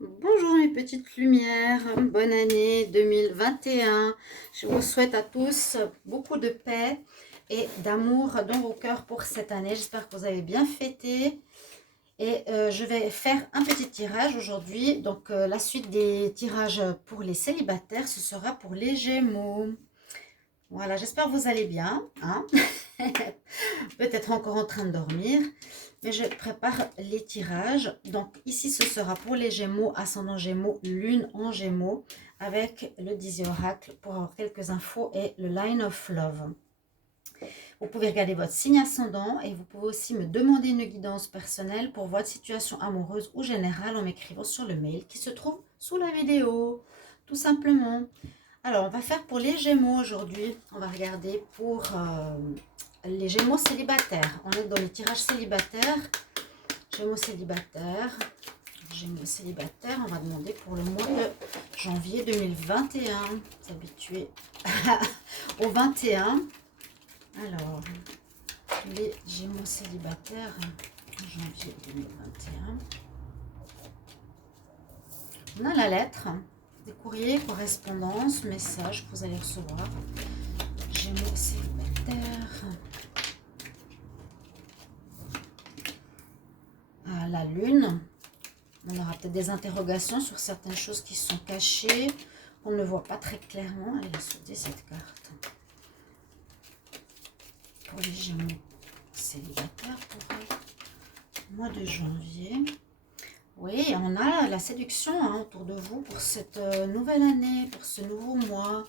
Bonjour mes petites lumières, bonne année 2021. Je vous souhaite à tous beaucoup de paix et d'amour dans vos cœurs pour cette année. J'espère que vous avez bien fêté. Et je vais faire un petit tirage aujourd'hui. Donc la suite des tirages pour les célibataires, ce sera pour les Gémeaux. Voilà, j'espère que vous allez bien, hein. Peut-être encore en train de dormir. Mais je prépare les tirages. Donc ici, ce sera pour les Gémeaux, ascendant Gémeaux, Lune en Gémeaux, avec le Dizzy Oracle pour avoir quelques infos et le Line of Love. Vous pouvez regarder votre signe ascendant et vous pouvez aussi me demander une guidance personnelle pour votre situation amoureuse ou générale en m'écrivant sur le mail qui se trouve sous la vidéo, tout simplement. Alors, on va faire pour les Gémeaux aujourd'hui. On va regarder pour les Gémeaux célibataires. On est dans les tirages célibataires. Gémeaux célibataires. Gémeaux célibataires. On va demander pour le mois de janvier 2021. S'habituer au 21. Alors, les Gémeaux célibataires en janvier 2021. On a la lettre, des courriers, correspondances, messages que vous allez recevoir. Gémeaux célibataires. La lune. On aura peut-être des interrogations sur certaines choses qui sont cachées. On ne voit pas très clairement. Allez, va sauter cette carte. Pour les Gémeaux célibataires pour le mois de janvier. Oui, on a la séduction autour de vous pour cette nouvelle année, pour ce nouveau mois.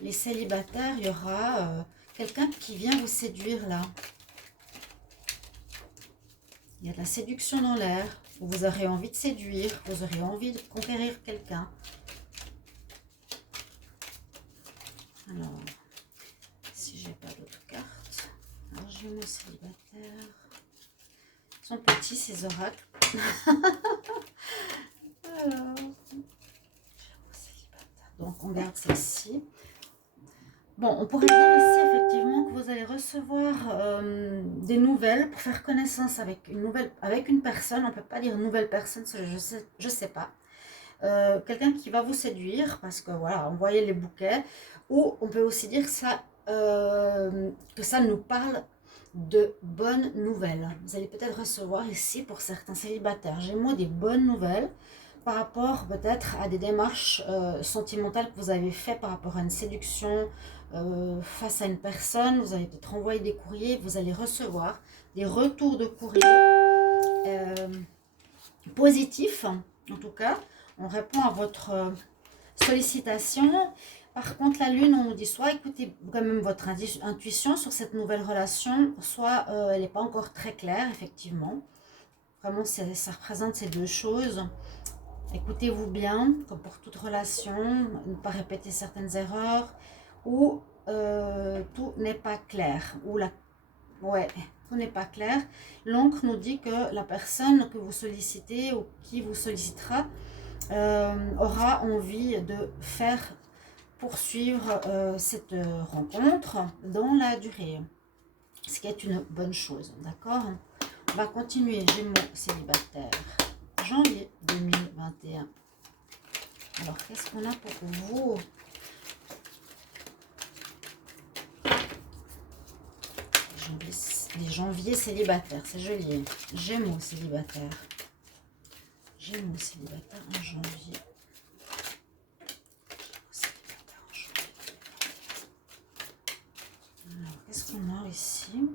Les célibataires, il y aura quelqu'un qui vient vous séduire là. Il y a de la séduction dans l'air. Vous aurez envie de séduire, vous aurez envie de conquérir quelqu'un. Alors, si j'ai pas d'autres cartes. Alors, Gémeaux célibataires. Ils sont petits ces oracles. Alors, Gémeaux célibataires. Donc, on garde celle-ci. Bon, on pourrait dire ici effectivement que vous allez recevoir des nouvelles pour faire connaissance avec une personne. On ne peut pas dire une nouvelle personne, je sais pas. Quelqu'un qui va vous séduire parce que voilà, on voyait les bouquets. Ou on peut aussi dire que ça nous parle de bonnes nouvelles. Vous allez peut-être recevoir ici pour certains célibataires Gémeaux des bonnes nouvelles par rapport peut-être à des démarches sentimentales que vous avez fait par rapport à une séduction face à une personne. Vous allez peut-être envoyer des courriers, vous allez recevoir des retours de courrier positifs. En tout cas, on répond à votre sollicitation. Par contre, la lune, on nous dit soit écoutez quand même votre intuition sur cette nouvelle relation, soit elle n'est pas encore très claire, effectivement. Vraiment, ça représente ces deux choses. Écoutez-vous bien, comme pour toute relation, ne pas répéter certaines erreurs, ou tout n'est pas clair, ouais, tout n'est pas clair. L'encre nous dit que la personne que vous sollicitez ou qui vous sollicitera aura envie de faire poursuivre cette rencontre dans la durée, ce qui est une bonne chose, d'accord? On va continuer, Gémeaux célibataire, janvier 2021. Alors, qu'est-ce qu'on a pour vous? Les janvier célibataires, c'est joli. Gémeaux célibataire. Gémeaux célibataire en janvier. Alors, qu'est-ce qu'on a ici?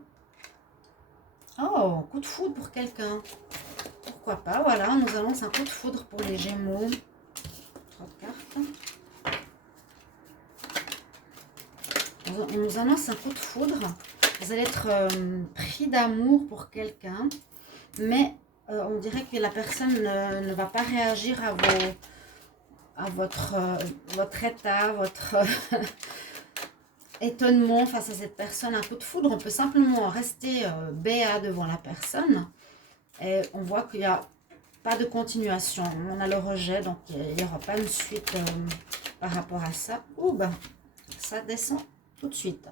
Oh, coup de foudre pour quelqu'un. Pourquoi pas? Voilà, on nous annonce un coup de foudre pour les Gémeaux. 3 cartes. On nous annonce un coup de foudre. Vous allez être pris d'amour pour quelqu'un, mais on dirait que la personne ne va pas réagir à votre état, votre étonnement face à cette personne. Un coup de foudre, on peut simplement rester béat devant la personne et on voit qu'il n'y a pas de continuation. On a le rejet, donc il n'y aura pas une suite par rapport à ça. Ouh, ben, ça descend tout de suite.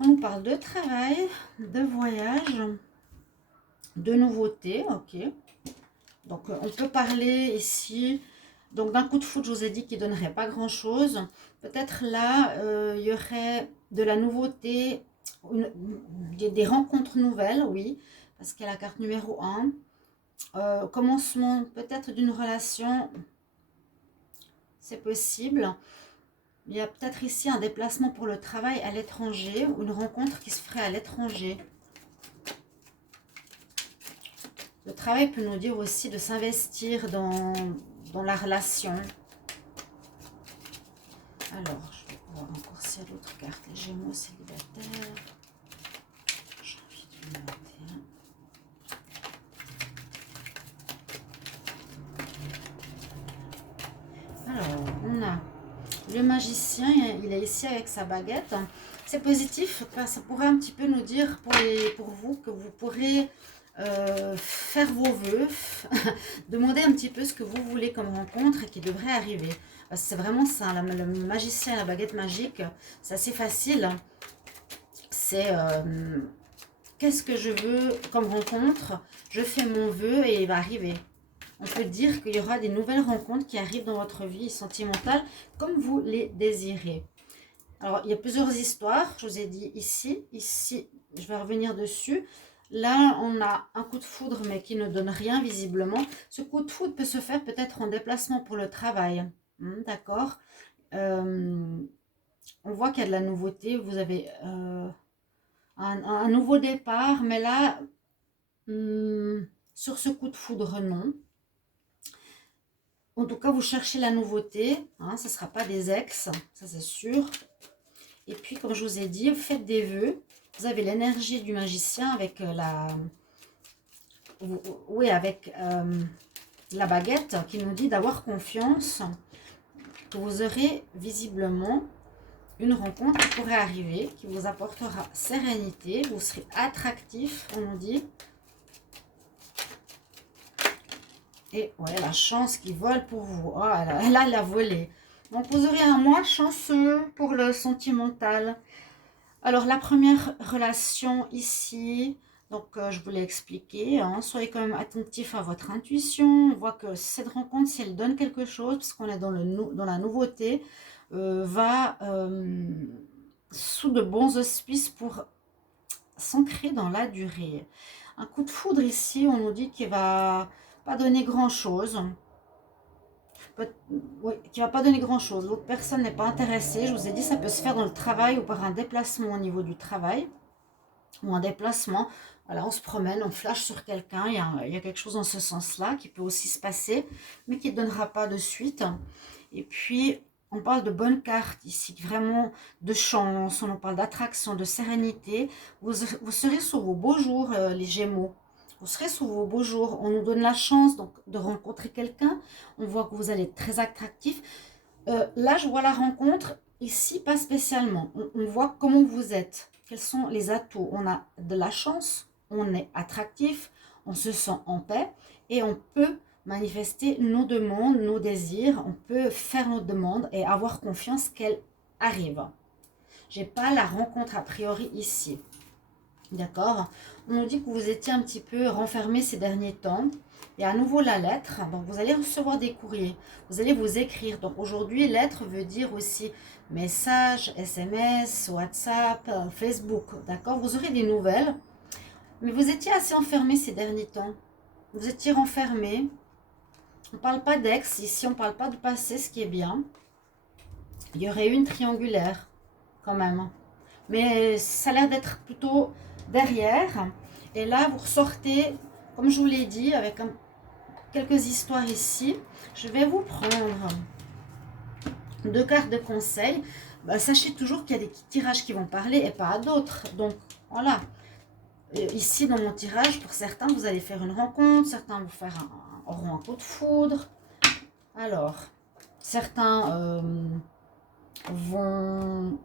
On nous parle de travail, de voyage, de nouveautés, ok. Donc, on peut parler ici, donc d'un coup de foudre, je vous ai dit qu'il ne donnerait pas grand-chose. Peut-être là, il y aurait de la nouveauté, des rencontres nouvelles, oui, parce qu'il y a la carte numéro 1. Commencement peut-être d'une relation, c'est possible. Il y a peut-être ici un déplacement pour le travail à l'étranger ou une rencontre qui se ferait à l'étranger. Le travail peut nous dire aussi de s'investir dans la relation. Alors, je vais voir encore s'il y a d'autres cartes. Les Gémeaux célibataires. Janvier 2021. Alors, on a le magicien, il est ici avec sa baguette. C'est positif, ça pourrait un petit peu nous dire pour vous que vous pourrez faire vos vœux, demander un petit peu ce que vous voulez comme rencontre et qui devrait arriver. C'est vraiment ça, le magicien et la baguette magique, c'est assez facile. C'est qu'est-ce que je veux comme rencontre, je fais mon vœu et il va arriver. On peut dire qu'il y aura des nouvelles rencontres qui arrivent dans votre vie sentimentale comme vous les désirez. Alors, il y a plusieurs histoires, je vous ai dit ici, je vais revenir dessus. Là, on a un coup de foudre, mais qui ne donne rien visiblement. Ce coup de foudre peut se faire peut-être en déplacement pour le travail. D'accord. On voit qu'il y a de la nouveauté. Vous avez un nouveau départ, mais là, sur ce coup de foudre, non. En tout cas, vous cherchez la nouveauté. Ce ne sera pas des ex, ça c'est sûr. Et puis, comme je vous ai dit, faites des vœux. Vous avez l'énergie du magicien avec la baguette qui nous dit d'avoir confiance, que vous aurez visiblement une rencontre qui pourrait arriver, qui vous apportera sérénité, vous serez attractif, on nous dit. Et ouais, la chance qui vole pour vous. Oh, elle a volé. Donc, vous aurez un mois chanceux pour le sentimental. Alors, la première relation ici, donc je vous l'ai expliqué, soyez quand même attentif à votre intuition. On voit que cette rencontre, si elle donne quelque chose, parce qu'on est dans la nouveauté, va sous de bons auspices pour s'ancrer dans la durée. Un coup de foudre ici, on nous dit qu'il va pas donner grand chose. Oui, qui va pas donner grand chose. L'autre personne n'est pas intéressée. Je vous ai dit, ça peut se faire dans le travail ou par un déplacement au niveau du travail. Ou un déplacement. Voilà, on se promène, on flash sur quelqu'un. Il y a quelque chose dans ce sens-là qui peut aussi se passer, mais qui ne donnera pas de suite. Et puis, on parle de bonnes cartes ici, vraiment de chance. On parle d'attraction, de sérénité. Vous serez sur vos beaux jours, les Gémeaux. Vous serez sous vos beaux jours. On nous donne la chance donc, de rencontrer quelqu'un. On voit que vous allez être très attractif. Là, je vois la rencontre. Ici, pas spécialement. On voit comment vous êtes. Quels sont les atouts? On a de la chance. On est attractif. On se sent en paix. Et on peut manifester nos demandes, nos désirs. On peut faire nos demandes et avoir confiance qu'elles arrivent. Je n'ai pas la rencontre a priori ici. D'accord. On nous dit que vous étiez un petit peu renfermé ces derniers temps. Et à nouveau la lettre. Donc vous allez recevoir des courriers. Vous allez vous écrire. Donc aujourd'hui, lettre veut dire aussi message, SMS, WhatsApp, Facebook. D'accord. Vous aurez des nouvelles. Mais vous étiez assez enfermé ces derniers temps. Vous étiez renfermé. On ne parle pas d'ex. Ici, on ne parle pas de passé, ce qui est bien. Il y aurait une triangulaire quand même. Mais ça a l'air d'être plutôt derrière. Et là, vous ressortez, comme je vous l'ai dit, avec quelques histoires ici. Je vais vous prendre 2 cartes de conseil. Sachez toujours qu'il y a des tirages qui vont parler et pas à d'autres. Donc, voilà. Ici, dans mon tirage, pour certains, vous allez faire une rencontre. Certains auront un coup de foudre. Alors, certains vont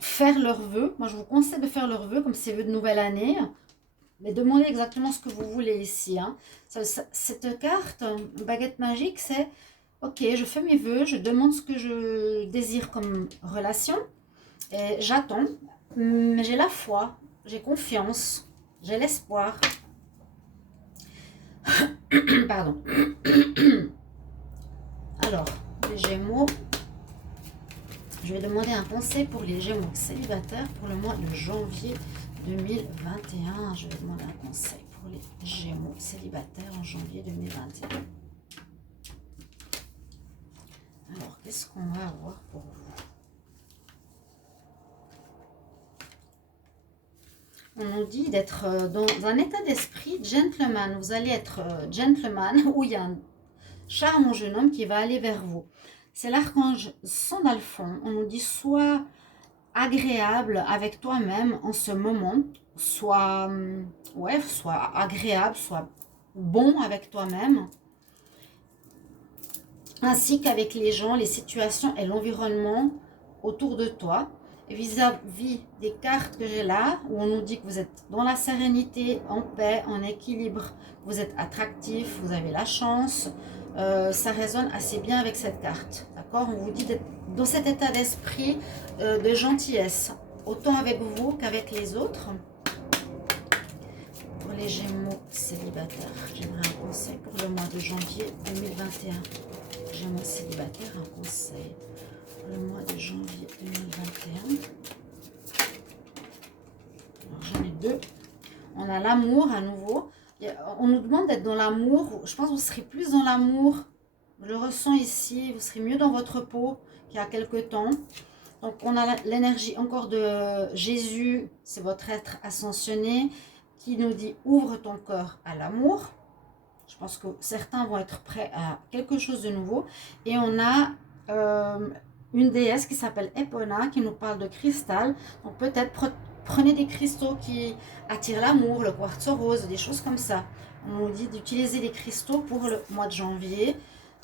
faire leurs vœux. Moi, je vous conseille de faire leurs vœux comme ces vœux de nouvelle année. Mais demandez exactement ce que vous voulez ici. Cette carte, baguette magique, c'est ok, je fais mes vœux, je demande ce que je désire comme relation. Et j'attends, mais j'ai la foi, j'ai confiance, j'ai l'espoir. Pardon. Alors, les Gémeaux, je vais demander un conseil pour les Gémeaux célibataires pour le mois de janvier 2021. Je vais demander un conseil pour les Gémeaux célibataires en janvier 2021. Alors, qu'est-ce qu'on va avoir pour vous? On nous dit d'être dans un état d'esprit gentleman. Vous allez être gentleman où il y a un charmant jeune homme qui va aller vers vous. C'est l'archange Sandalphon. On nous dit sois agréable avec toi-même en ce moment. Sois agréable, sois bon avec toi-même. Ainsi qu'avec les gens, les situations et l'environnement autour de toi. Vis-à-vis des cartes que j'ai là, où on nous dit que vous êtes dans la sérénité, en paix, en équilibre, vous êtes attractif, vous avez la chance, ça résonne assez bien avec cette carte. D'accord? On vous dit d'être dans cet état d'esprit de gentillesse, autant avec vous qu'avec les autres. Pour les Gémeaux célibataires, j'aimerais un conseil pour le mois de janvier 2021. Gémeaux célibataires, un conseil le mois de janvier 2021. J'en ai deux. On a l'amour à nouveau. On nous demande d'être dans l'amour. Je pense que vous serez plus dans l'amour. Je le ressens ici. Vous serez mieux dans votre peau qu'il y a quelque temps. Donc on a l'énergie encore de Jésus. C'est votre être ascensionné qui nous dit ouvre ton cœur à l'amour. Je pense que certains vont être prêts à quelque chose de nouveau. Et on a une déesse qui s'appelle Epona, qui nous parle de cristal. Donc peut-être prenez des cristaux qui attirent l'amour, le quartz rose, des choses comme ça. On nous dit d'utiliser les cristaux pour le mois de janvier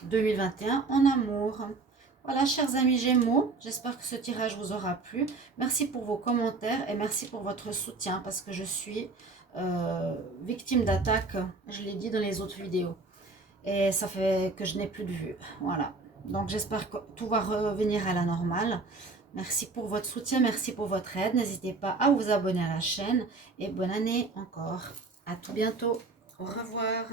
2021 en amour. Voilà, chers amis Gémeaux, j'espère que ce tirage vous aura plu. Merci pour vos commentaires et merci pour votre soutien parce que je suis victime d'attaque, je l'ai dit dans les autres vidéos. Et ça fait que je n'ai plus de vues. Voilà. Donc j'espère que tout va revenir à la normale. Merci pour votre soutien, merci pour votre aide. N'hésitez pas à vous abonner à la chaîne. Et bonne année encore. À tout bientôt. Au revoir.